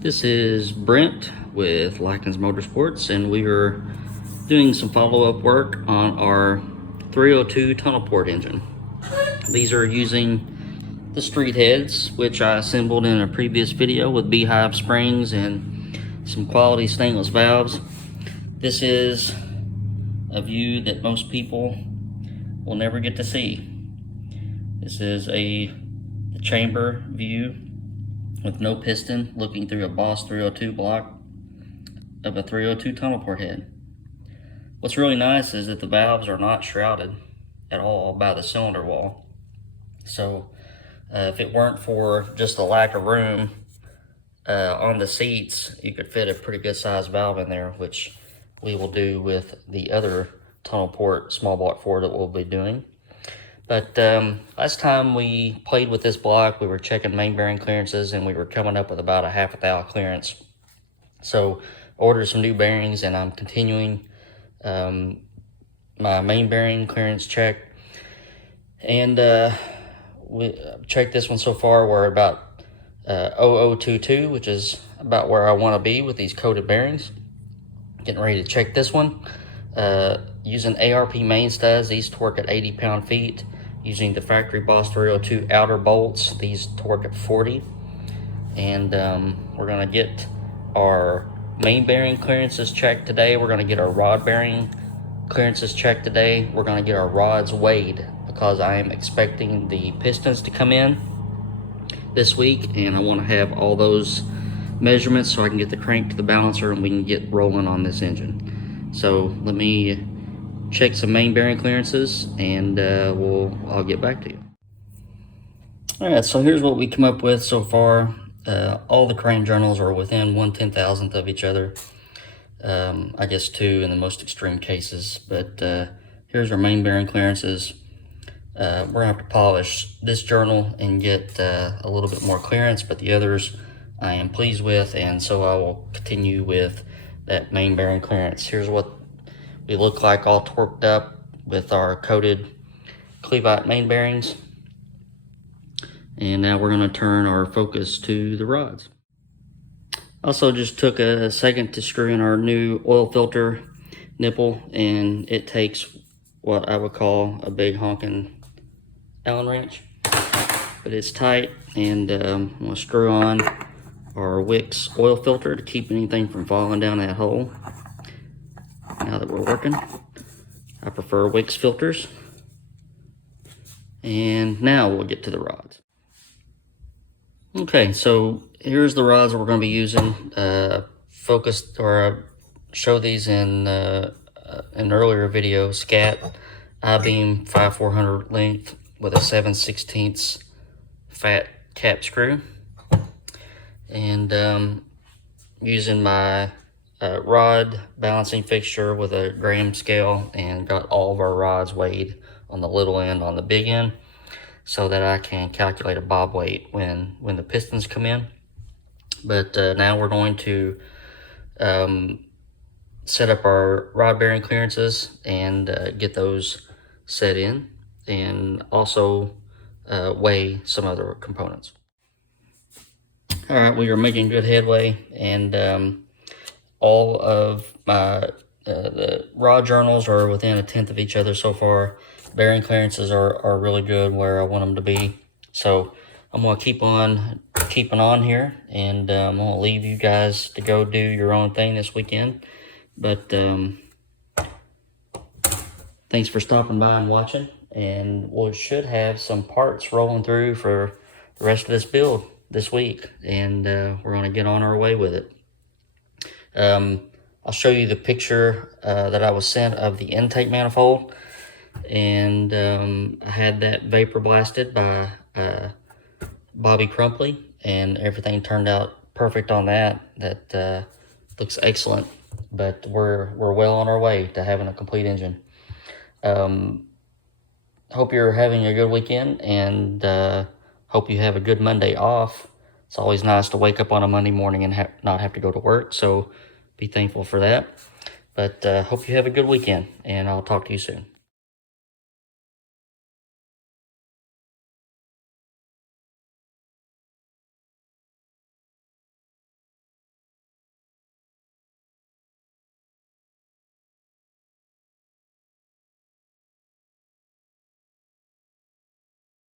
This is Brent with Lykins Motorsports, and we are doing some follow-up work on our 302 tunnel port engine. These are using the street heads, which I assembled in a previous video with beehive springs and some quality stainless valves. This is a view that most people will never get to see. This is the chamber view with no piston, looking through a Boss 302 block of a 302 tunnel port head. What's really nice is that the valves are not shrouded at all by the cylinder wall. So if it weren't for just the lack of room on the seats, you could fit a pretty good sized valve in there, which we will do with the other tunnel port small block Ford that we'll be doing. But last time we played with this block, we were checking main bearing clearances, and we were coming up with about a half a thou clearance. So ordered some new bearings, and I'm continuing my main bearing clearance check. And we checked this one so far. We're about 0022, which is about where I want to be with these coated bearings. Getting ready to check this one. Using ARP main studs, these torque at 80 pound-feet. Using the factory Boss 302 outer bolts, these torque at 40. And we're gonna get our main bearing clearances checked today. We're gonna get our rod bearing clearances checked today. We're gonna get our rods weighed because I am expecting the pistons to come in this week, and I wanna have all those measurements so I can get the crank to the balancer and we can get rolling on this engine. So let me check some main bearing clearances, and I'll get back to you. All right, so here's what we come up with so far. All the crane journals are within 1/10,000th of each other. I guess 2 in the most extreme cases, but here's our main bearing clearances. We're gonna have to polish this journal and get a little bit more clearance, but the others I am pleased with, and so I will continue with that main bearing clearance. Here's what we look like all torqued up with our coated Clevite main bearings. And now we're going to turn our focus to the rods. Also just took a second to screw in our new oil filter nipple, and it takes what I would call a big honking Allen wrench. But it's tight, and I'm going to screw on our Wix oil filter to keep anything from falling down that hole. Now that we're working, I prefer Wix filters. And now we'll get to the rods. Okay, so here's the rods we're going to be using. Show these in an earlier video. Scat I-beam 5400 length with a 7/16 fat cap screw. And using my rod balancing fixture with a gram scale, and got all of our rods weighed on the little end, on the big end, so that I can calculate a bob weight when the pistons come in. But now we're going to set up our rod bearing clearances and get those set in, and also weigh some other components. All right, we are making good headway, and all of my the rod journals are within 1/10 of each other so far. Bearing clearances are really good where I want them to be. So I'm going to keep on keeping on here, and I'm going to leave you guys to go do your own thing this weekend. But thanks for stopping by and watching, and we should have some parts rolling through for the rest of this build this week, and we're going to get on our way with it. I'll show you the picture that I was sent of the intake manifold, and I had that vapor blasted by Bobby Crumpley, and everything turned out perfect on that. That looks excellent, but we're well on our way to having a complete engine. Hope you're having a good weekend, and hope you have a good Monday off. It's always nice to wake up on a Monday morning and not have to go to work, so be thankful for that. But hope you have a good weekend, and I'll talk to you soon.